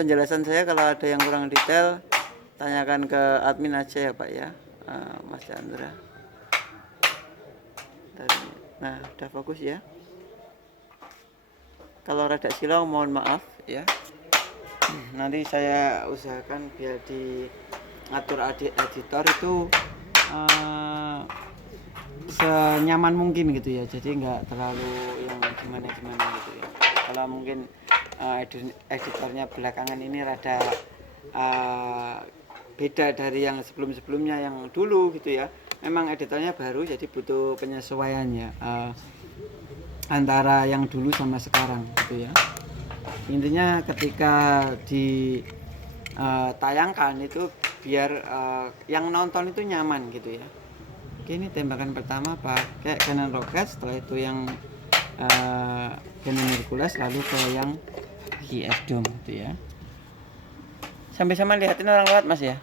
Penjelasan saya kalau ada yang kurang detail tanyakan ke admin aja ya Pak ya, Mas Chandra. Nah udah fokus ya. Kalau rada silau mohon maaf ya. Nanti saya usahakan biar diatur editor itu senyaman mungkin gitu ya, jadi nggak terlalu yang gimana gitu ya. Kalau mungkin editornya belakangan ini rada beda dari yang sebelumnya yang dulu gitu ya, memang editornya baru jadi butuh penyesuaiannya antara yang dulu sama sekarang gitu ya. Intinya ketika ditayangkan itu biar yang nonton itu nyaman gitu ya. Oke, ini tembakan pertama pakai Canon Rocket, setelah itu yang Canon Hercules, lalu ke yang GF Dome gitu ya. Sampai sama lihatin orang lewat Mas ya.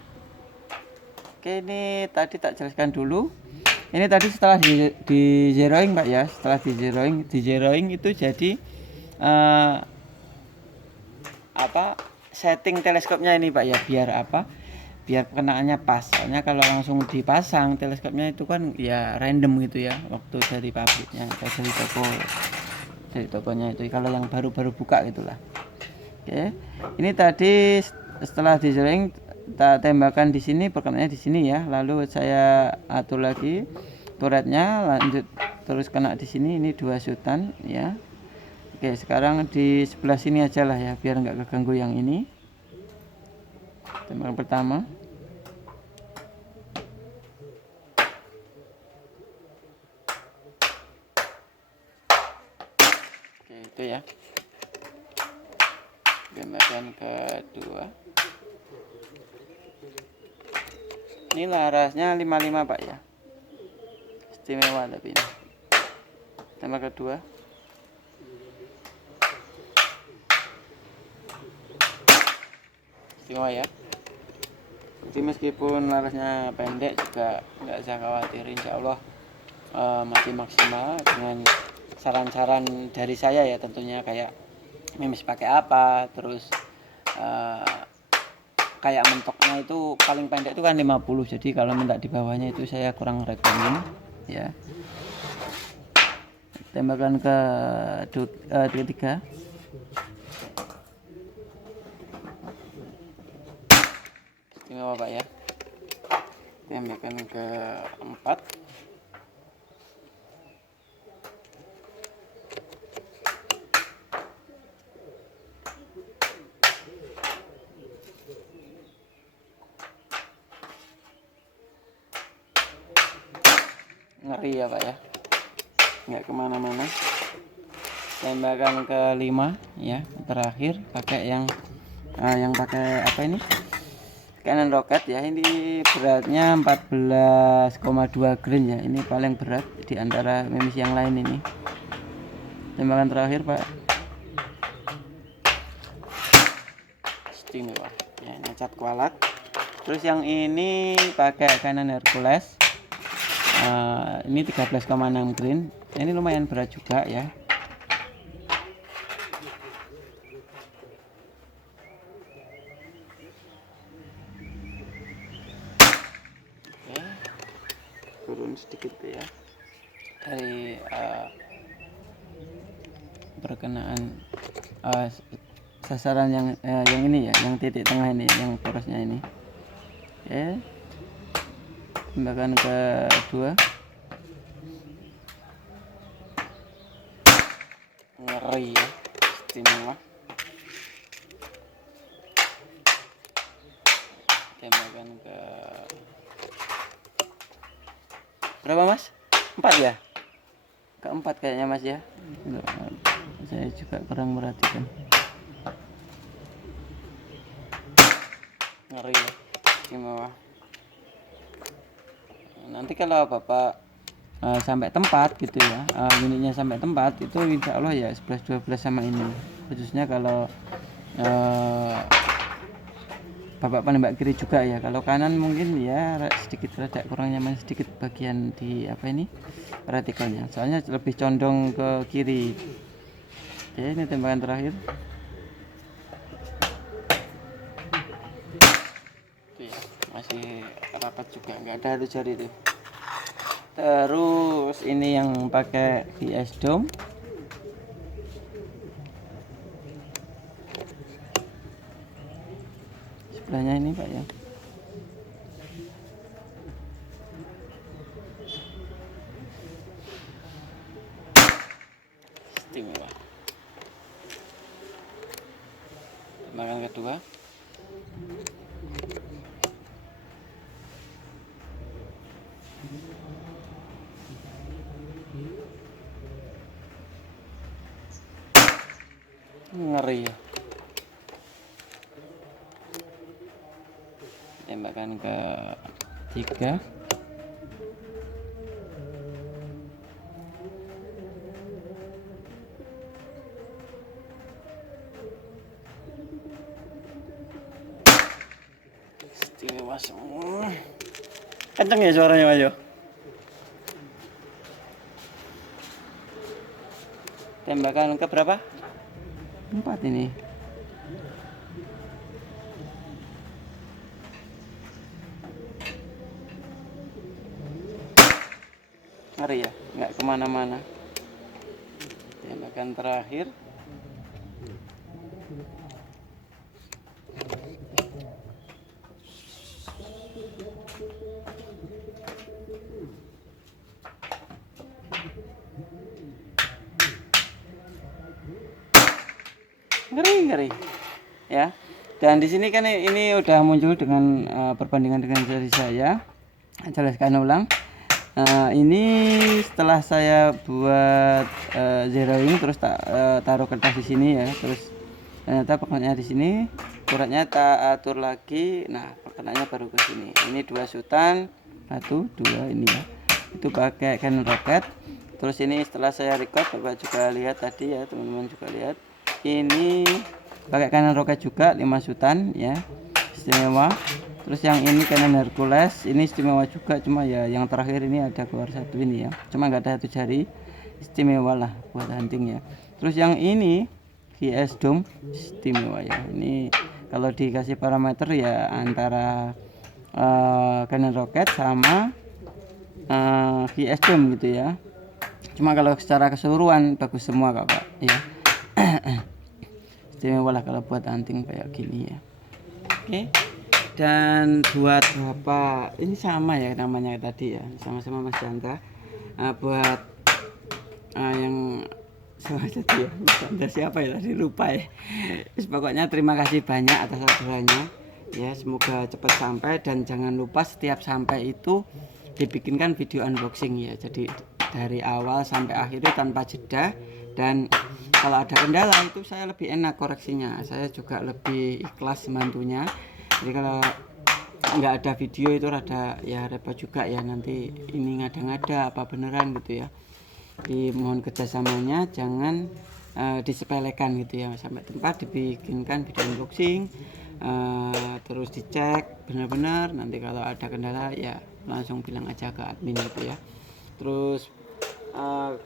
Oke, ini tadi tak jelaskan dulu. Ini tadi setelah di zeroing Pak ya, setelah di zeroing itu jadi setting teleskopnya ini Pak ya, biar kenaannya pas. Soalnya kalau langsung dipasang teleskopnya itu kan ya random gitu ya, waktu dari pabriknya atau dari tokonya itu, kalau yang baru buka gitulah. Oke, ini tadi setelah di zeroing kita tembakan di sini, perkenaannya di sini ya, lalu saya atur lagi turretnya, lanjut terus kena di sini, ini 2 shootan ya. Oke, sekarang di sebelah sini aja lah ya, biar nggak keganggu yang ini. Tembakan pertama. Oke, itu ya. Tembakan kedua. Ini larasnya 55 Pak ya, istimewa tapi ini. Tembak kedua. Istimewa ya. Jadi meskipun larasnya pendek juga nggak usah khawatir, insya Allah masih maksimal dengan saran-saran dari saya ya tentunya, kayak mimis pakai apa, terus kayak mentoknya itu paling pendek itu kan 50, jadi kalau minta di bawahnya itu saya kurang rekomen ya. Tembakan ketiga. Istimewa Pak ya. Tembakan keempat. Ngeri ya Pak ya, nggak kemana-mana. Tembakan kelima ya, terakhir pakai yang pakai apa ini, Canon Rocket ya. Ini beratnya 14,2 grain ya, ini paling berat di antara memis yang lain ini. Tembakan terakhir Pak, istimewa ya, nyacat kualat. Terus yang ini pakai Canon Hercules, ini 13,6 grain, ini lumayan berat juga ya. Oke, turun sedikit ya dari perkenaan sasaran yang ini ya, yang titik tengah ini, yang porosnya ini. Oke, tembakan kedua. Ngeri ya, istimewa. Tembakan ke berapa Mas? 4 ya? Keempat kayaknya Mas ya. Saya juga kurang merhatikan. Ngeri ya, istimewa. Nanti kalau Bapak sampai tempat gitu ya, unitnya sampai tempat itu insya Allah ya 11-12 sama ini, khususnya kalau Bapak penembak kiri juga ya. Kalau kanan mungkin ya sedikit rada kurang nyaman sedikit bagian di apa ini, retikelnya, soalnya lebih condong ke kiri. Oke, ini tembakan terakhir. masih rapat juga, nggak ada 1 jari tuh. Terus ini yang pakai VS Dome. Sebelahnya ini Pak ya. Istimewa. Tembakan kedua. Ngeri ya. Tembakan ke 3. Istimewa semua. Kenceng ya suaranya Mas yo. Tembakan ke berapa? 4 ini. Ngeri ya, nggak kemana-mana. Tembakan terakhir. Ngeri ya. Dan di sini kan ini udah muncul dengan perbandingan dengan jari saya. Jelaskan ulang. Ini setelah saya buat zeroing terus taruh kertas di sini ya. Terus ternyata pekatnya di sini, ukurannya tak atur lagi. Nah, pekatnya baru ke sini. Ini 2 sutan, 1, 2 ini ya. Itu pakai Canon Rocket. Terus ini setelah saya record, Bapak juga lihat tadi ya, teman-teman juga lihat. Ini pakai Canon Rocket juga 5 sutan ya, istimewa. Terus yang ini Canon Hercules, ini istimewa juga, cuma ya yang terakhir ini ada keluar 1 ini ya, cuma nggak ada 1 jari, istimewa lah buat hunting ya. Terus yang ini VS Dome, istimewa ya. Ini kalau dikasih parameter ya antara Canon Rocket sama VS Dome gitu ya. Cuma kalau secara keseluruhan bagus semua Pak ya. Istimewa lah kalau buat hunting kayak gini ya. Oke. Dan buat Bapak ini sama ya namanya tadi ya, sama-sama Mas Chandra. Buat yang sama tadi ya, Mas Chandra siapa ya tadi, lupa ya. Pokoknya terima kasih banyak atas orderannya ya, semoga cepat sampai. Dan jangan lupa setiap sampai itu dibikinkan video unboxing ya, jadi dari awal sampai akhir itu tanpa jeda. Dan kalau ada kendala itu saya lebih enak koreksinya, saya juga lebih ikhlas membantunya. Jadi kalau nggak ada video itu rada ya repot juga ya, nanti ini ngada-ngada apa beneran gitu ya. Dimohon kerjasamanya, jangan disepelekan gitu ya, sampai tempat dibikinkan video unboxing, terus dicek benar-benar. Nanti kalau ada kendala ya langsung bilang aja ke admin gitu ya. Terus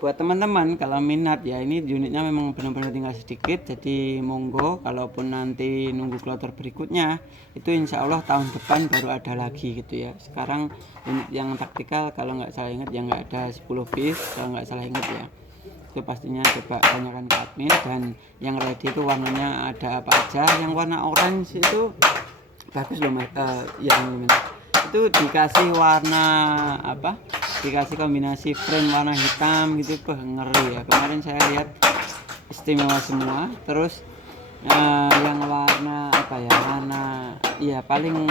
buat teman-teman kalau minat ya, ini unitnya memang benar-benar tinggal sedikit, jadi monggo. Kalaupun nanti nunggu kloter berikutnya itu insya Allah tahun depan baru ada lagi gitu ya. Sekarang unit yang taktikal kalau nggak salah ingat ya nggak ada 10 piece kalau nggak salah ingat ya. Itu pastinya coba tanyakan ke admin. Dan yang ready itu warnanya ada apa aja. Yang warna orange itu bagus loh Mas, yang itu dikasih warna apa, dikasih kombinasi frame warna hitam gitu, ngeri ya. Kemarin saya lihat istimewa semua. Terus yang warna apa ya, warna ya paling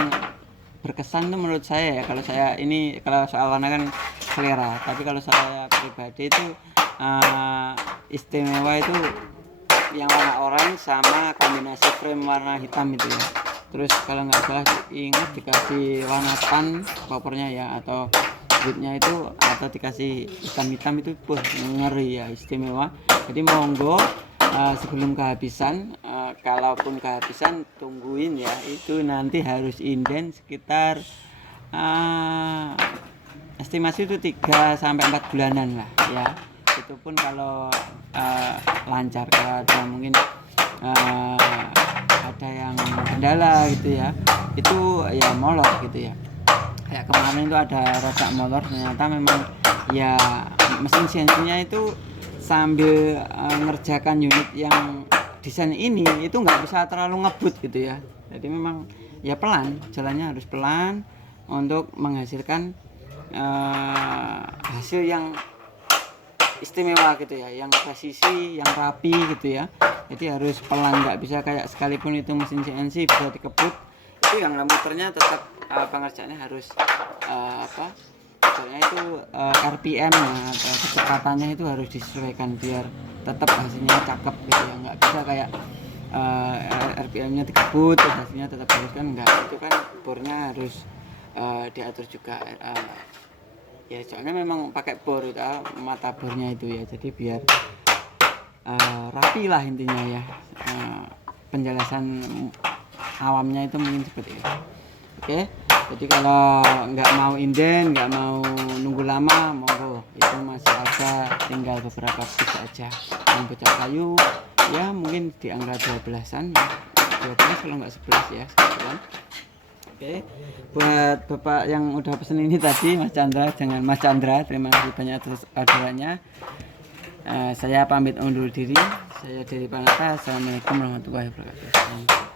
berkesan tuh menurut saya ya, kalau saya ini kalau soal warna kan selera, tapi kalau saya pribadi itu istimewa itu yang warna orange sama kombinasi frame warna hitam itu ya. Terus kalau nggak salah ingat dikasih warna tan kopernya ya, atau bootnya itu, atau dikasih hitam-hitam itu ngeri ya, istimewa. Jadi monggo sebelum kehabisan, kalaupun kehabisan tungguin ya, itu nanti harus inden sekitar estimasi itu 3-4 bulanan lah ya. Itu pun kalau lancar, kalau ada mungkin ada yang kendala gitu ya, itu ya molor gitu ya. Kayak kemarin itu ada rojak molor, ternyata memang ya mesin CNC-nya itu sambil ngerjakan unit yang desain ini itu nggak bisa terlalu ngebut gitu ya. Jadi memang ya pelan, jalannya harus pelan untuk menghasilkan hasil yang istimewa gitu ya, yang presisi, yang rapi gitu ya. Jadi harus pelan, nggak bisa kayak sekalipun itu mesin CNC bisa dikebut, itu yang muternya tetap pengerjaannya harus misalnya itu RPM atau kecepatannya itu harus disesuaikan biar tetap hasilnya cakep gitu ya. Nggak bisa kayak RPM-nya dikebut terus hasilnya tetap bagus kan, enggak. Itu kan bornya harus diatur juga ya, soalnya memang pakai bor itu mata bornya itu ya, jadi biar rapi lah intinya ya. Penjelasan awamnya itu mungkin seperti itu. Oke, jadi kalau nggak mau inden, nggak mau nunggu lama, monggo, itu masih ada tinggal beberapa piece aja. Yang bocah kayu ya mungkin di angka 12-an, 12 kalau nggak 11 ya sekian. Oke, buat bapak yang udah pesen ini tadi, Mas Chandra, terima kasih banyak atas orderannya. Saya pamit undur diri. Saya dari Panata. Assalamualaikum warahmatullahi wabarakatuh.